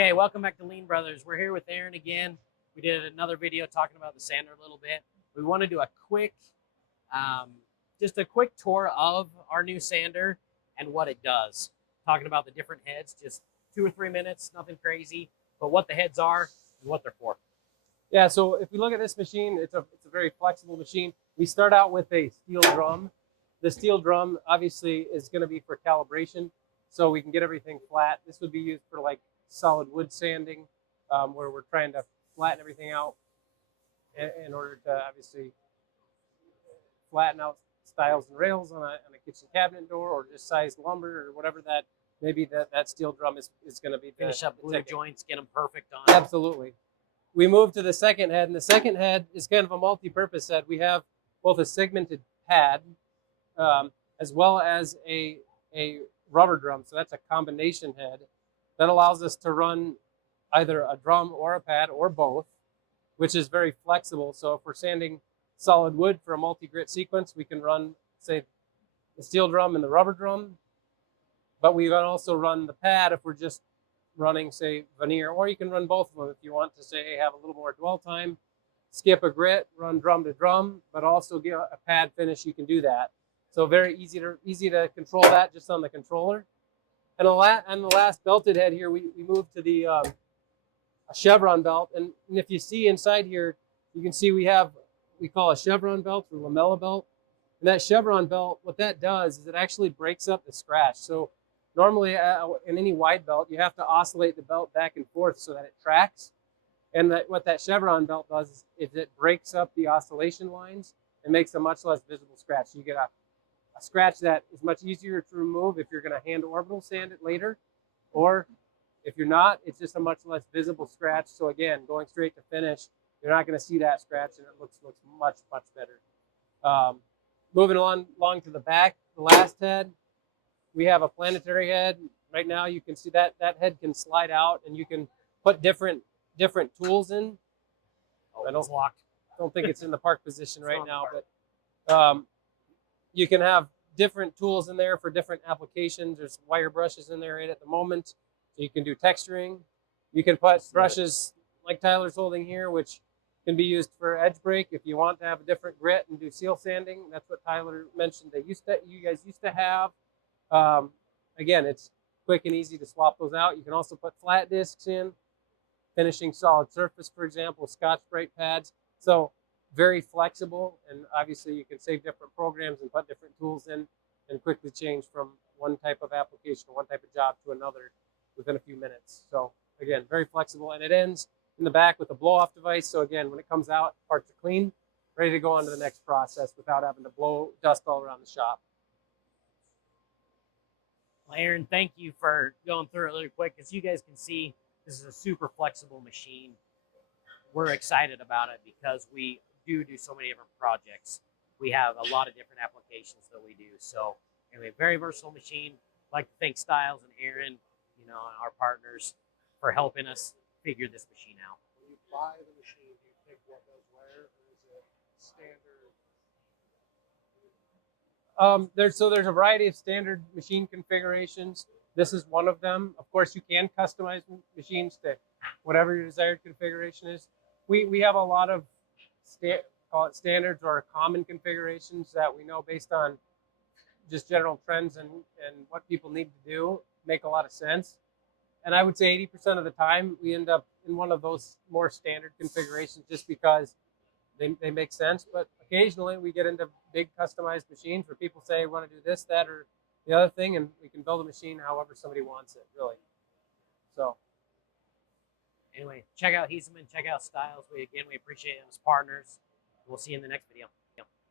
Okay, welcome back to Lean Brothers. We're here with Aaron again. We did another video talking about the sander a little bit. We want to do a quick, just a quick tour of our new sander and what it does. Talking about the different heads, just 2 or 3 minutes, nothing crazy, but what the heads are and what they're for. Yeah, so if we look at this machine, it's a very flexible machine. We start out with a steel drum. The steel drum obviously is going to be for calibration, so we can get everything flat. This would be used for like solid wood sanding, where we're trying to flatten everything out in order to obviously flatten out stiles and rails on a kitchen cabinet door, or just sized lumber, or whatever that maybe that steel drum is going to be. Finish up glue joints, get them perfect on. Absolutely. We move to the second head, and the second head is kind of a multi-purpose head. We have both a segmented pad as well as a rubber drum. So that's a combination head that allows us to run either a drum or a pad or both, which is very flexible. So if we're sanding solid wood for a multi-grit sequence, we can run, say, the steel drum and the rubber drum, but we can also run the pad if we're just running, say, veneer, or you can run both of them if you want to, say, hey, have a little more dwell time, skip a grit, run drum to drum, but also get a pad finish. You can do that. So very easy to control that just on the controller. And on the last belted head here, we moved to the a chevron belt, and if you see inside here, you can see we call a chevron belt or lamella belt. And that chevron belt, what that does is it actually breaks up the scratch. So normally in any wide belt, you have to oscillate the belt back and forth so that it tracks. And what that chevron belt does is it breaks up the oscillation lines and makes a much less visible scratch. You get a scratch that is much easier to remove if you're going to hand orbital sand it later, or if you're not, it's just a much less visible scratch. So again, going straight to finish, you're not going to see that scratch, and it looks much better. Moving along to the back, the last head, we have a planetary head. Right now, you can see that head can slide out, and you can put different tools in. I don't think it's in the park position right now, but you can have different tools in there for different applications. There's wire brushes in there right at the moment, so you can do texturing. You can put brushes like Tyler's holding here, which can be used for edge break if you want to have a different grit and do seal sanding. That's what Tyler mentioned you guys used to have. Again, it's quick and easy to swap those out. You can also put flat discs in, finishing solid surface, for example, Scotch-Brite pads. So very flexible, and obviously you can save different programs and put different tools in and quickly change from one type of application or one type of job to another within a few minutes. So again, very flexible, and it ends in the back with a blow-off device. So again, when it comes out, parts are clean, ready to go on to the next process without having to blow dust all around the shop. Well, Aaron, thank you for going through it really quick. As you guys can see, this is a super flexible machine. We're excited about it because we do so many different projects. We have a lot of different applications that we do. So anyway, very versatile machine. I'd like to thank Styles and Aaron, our partners, for helping us figure this machine out. When you buy the machine, do you pick what goes where, or is it standard? There's a variety of standard machine configurations. This is one of them. Of course, you can customize machines to whatever your desired configuration is. We have a lot of call it standards or common configurations that we know based on just general trends and what people need to do make a lot of sense. And I would say 80% of the time we end up in one of those more standard configurations just because they make sense. But occasionally we get into big customized machines where people say, we want to do this, that, or the other thing, and we can build a machine however somebody wants it, really. So anyway, check out Heesemann, check out Styles. We appreciate them as partners. We'll see you in the next video.